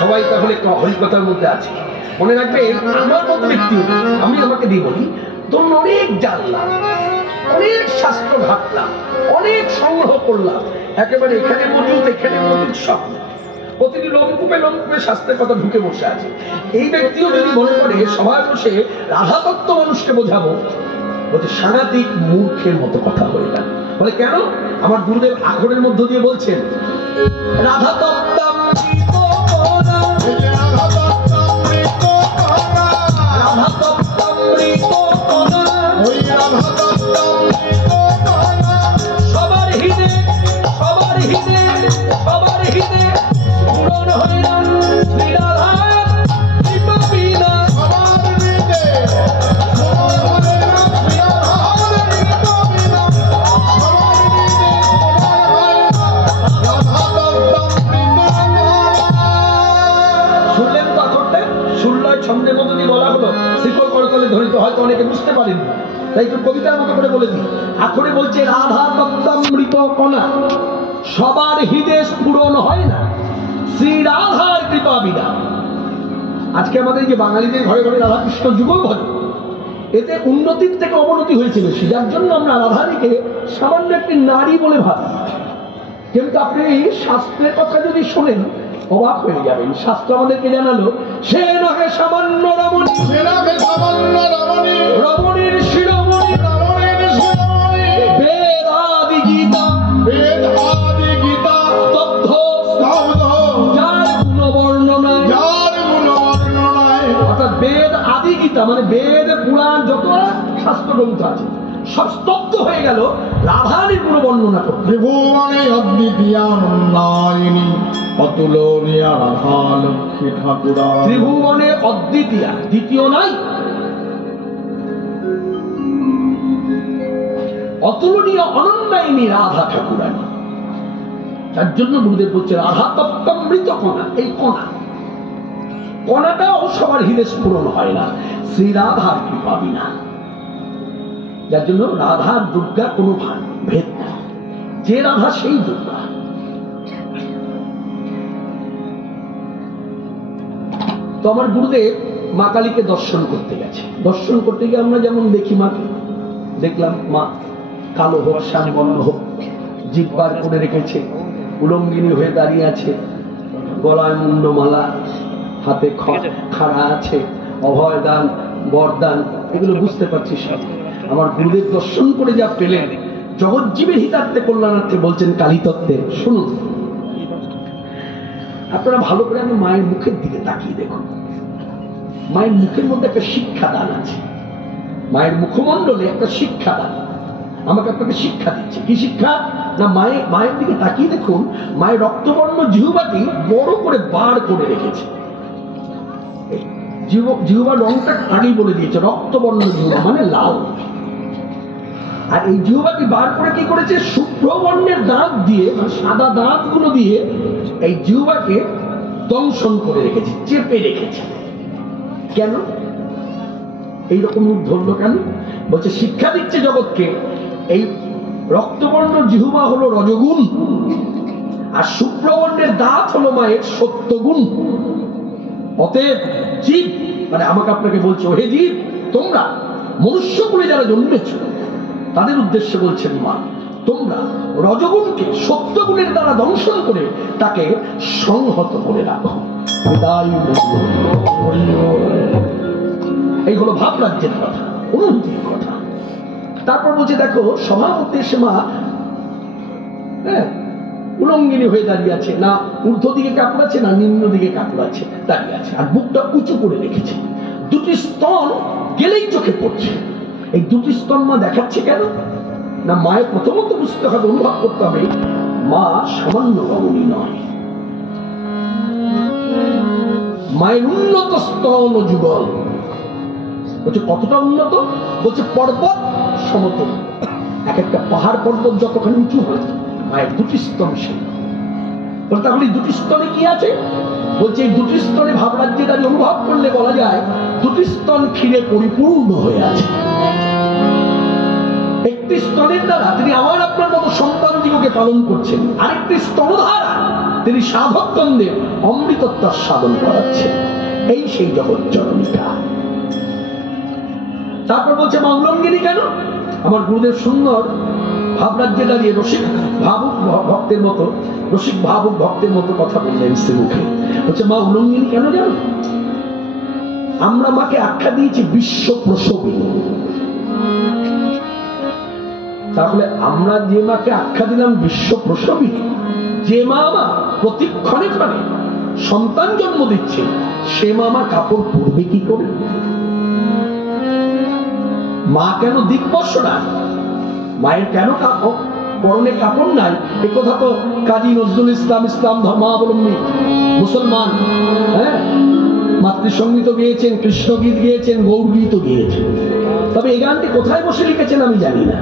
সবাই তাহলে হরিকথার মধ্যে আছে। মনে রাখবে আমার মতো ব্যক্তি, আমি আমাকে দিয়ে বলি, তোমরা অনেক জানলাম, অনেক শাস্ত্র ঘাটলাম, অনেক সংগ্রহ করলাম, একেবারে এখানে মজুদ এখানে মজুদ সব, প্রতিটি লোমকূপে লোমকূপে শাস্ত্রের কথা ঢুকে বসে আছে। এই ব্যক্তিও যদি মনে করে সবাই বসে রাধা তত্ত্ব মানুষকে বোঝাবো, বলছে সাংঘাতিক মূর্খের মতো কথা হয়ে গেল। বলে কেন? আমার গুরুদেব আখরের মধ্য দিয়ে বলছেন রাধা তত্ত্ব সবার হিতে সবার হিতে সবার হিতে পূরণ হয় না শ্রীরাধার কৃপা বিনা। শুনলেন তো আখরটা? ষোলোয় ছন্দের মতো দিয়ে বলা হলো, শিকল করতলে ধরিত, হয়তো অনেকে বুঝতে পারেনি, তাই একটু কবিতার মতো করে বলে দিই। আখরে বলছে রাধা তত্ত্বামৃত কণা সবার হৃদয় পূরণ হয় না শ্রী রাধার কৃপা বিনা। আজকে আমাদের যে বাঙালিদের ঘরে ঘরে রাধা কৃষ্ণ যুগল ভজন, এতে উন্নতির থেকে অবনতি হয়েছে বেশি, যার জন্য আমরা রাধারীকে সামান্য একটি নারী বলে ভাবি। কিন্তু আপনি শাস্ত্রের কথা যদি শোনেন অবাক হয়ে যাবেন। শাস্ত্র আমাদেরকে জানালো সে নহে সামান্য রমণী, রমণীর শিরোমণি, বেদ আদি গীতা, স্তব্ধ যার গুণ বর্ণনায়, অর্থাৎ বেদ আদি গীতা মানে বেদ পুরাণ যত শাস্ত্র গ্রন্থ আছে সব স্তব্ধ হয়ে গেল রাধারীর গুণ বর্ণনা করতে। ত্রিভুবনে অদ্বিতীয়া নন্দায়িনী অতুলনীয়া রাধা লক্ষ্মী ঠাকুরা। ত্রিভুবনে অদ্বিতীয়া, দ্বিতীয় নাই, অতুলনীয় অনন্যায়িনী রাধা ঠাকুরানী। তার জন্য গুরুদেব বলছে রাধা তত্ত্বামৃত কণা। এই কণা কণাটাও সবার হৃদয় স্ফুরণ হয় না শ্রী রাধার কৃপা বিনা। যার জন্য রাধা দুর্গা কোনো ভেদ নাই, যে রাধা সেই দুর্গা। তো আমার গুরুদেব মা কালীকে দর্শন করতে গেছে। দর্শন করতে গিয়ে আমরা যেমন দেখি মাকে, দেখলাম মা কালো হোক শ্যামবর্ণ হোক, জিহ্বার করে রেখেছে, উলঙ্গিনী হয়ে দাঁড়িয়ে আছে, গলায় মুন্ডমালা, হাতে খাড়া আছে, অভয় দান বরদান, এগুলো বুঝতে পারছি সব। আমার গুরুদেব দর্শন করে যা পেলেন, জগজ্জীবের হিতার্থে কল্যাণার্থে বলছেন কালী তত্ত্বে। শুনুন আপনারা ভালো করে, আমি মায়ের মুখের দিকে তাকিয়ে দেখুন। মায়ের মুখের মধ্যে একটা শিক্ষাদান আছে, মায়ের মুখমণ্ডলে একটা শিক্ষাদান আমাকে আপনাকে শিক্ষা দিচ্ছে। কি শিক্ষা? না মায়ের দিকে তাকিয়ে দেখুন, মায়ের রক্তবর্ণ জিহ্বাটি বড় করে বার করে রেখেছে। জিহ্বার রংটা আগেই বলে দিয়েছে, রক্তবর্ণ জিহ্বা মানে লাল। আর এই জিহ্বাটি বার করে কি করেছে? শুভ্রবর্ণের দাঁত দিয়ে, মানে সাদা দাঁত গুলো দিয়ে এই জিহ্বাকে দংশন করে রেখেছে, চেপে রেখেছে। কেন এইরকম রূপ ধরলো? কেন? বলছে শিক্ষা দিচ্ছে জগৎকে, এই রক্তবর্ণ জিহ্বা হলো রজগুণ, আর শুভ্রবর্ণের দাঁত হলো মায়ের সত্যগুণ। অতএব জীব, মানে আমাকে আপনাকে বলছে, ওহে জীব, তোমরা মনুষ্যকুলে যারা জন্মেছ তাদের উদ্দেশ্যে বলছেন মা, তোমরা রজগুণকে সত্যগুণের দ্বারা দংশন করে তাকে সংহত করে রাখো। এই হলো ভাব রাজ্যের কথা, অনুভূতির কথা। তারপর বলছে দেখো সবার মধ্যে এসে মা উলঙ্গিনী হয়ে দাঁড়িয়ে আছে, না ঊর্ধ্ব দিকে কাপড় আছে না নিম্ন দিকে কাপড় আছে, দাঁড়িয়ে আছে, আর বুকটা উঁচু করে রেখেছে। দুটি স্তন গেলেই চোখে পড়ছে। এই দুটি স্তন মা দেখাচ্ছে কেন? না মায়ের প্রথমত বুঝতে হবে, অনুভব করতে হবে, মা সামান্য রমণী নয়, মায়ের উন্নত স্তন যুগল। বলছে কতটা উন্নত? বলছে পর্বত সমতল, এক একটা পাহাড় পর্বত যতখানি উঁচু হয় মায়ের দুটি স্তন সেই। তাহলে দুটি স্তনে কি আছে? বলছে এই দুটি স্তনে ভাবরাজ্যে দাঁড়িয়ে অনুভব করলে বলা যায় দুটি স্তন ক্ষীরে পরিপূর্ণ হয়ে আছে। একটি স্তনের দ্বারা তিনি আমার আপনার মতো সন্তান দিগকে পালন করছেন, আরেকটি স্তনধারা তিনি সাধকগণদের অমৃতত্ব সাধন করাচ্ছেন। এই সেই জগৎ জননীটা। তারপর বলছে মা উলঙ্গিনী কেন? আমার গুরুদেব সুন্দর ভাবরাজ্যে দাঁড়িয়ে রসিক ভাবুক ভক্তের মতো, রসিক ভাবুক ভক্তের মতো কথা বললেন স্ত্রী মুখে। বলছে মা উলঙ্গিনী কেন জানো? আমরা মাকে আখ্যা দিয়েছি বিশ্ব প্রসবিনী। তাহলে আমরা যে মাকে আখ্যা দিলাম বিশ্ব প্রসবিনী, যে মা আমার প্রতি ক্ষণে ক্ষণে সন্তান জন্ম দিচ্ছে, সে মা আমার কাপড় পরবে কি করে? মা কেন দিগ্বস্য না? মায়ের কেন পরনে কাপড় নাই? এ কথা তো কাজী নজরুল ইসলাম, ইসলাম ধর্মাবলম্বী মুসলমান, হ্যাঁ, মাতৃসঙ্গীত গেয়েছেন, কৃষ্ণ গীত গেয়েছেন, গৌর গীত গেয়েছেন। তবে এই গানটি কোথায় বসে লিখেছেন আমি জানি না।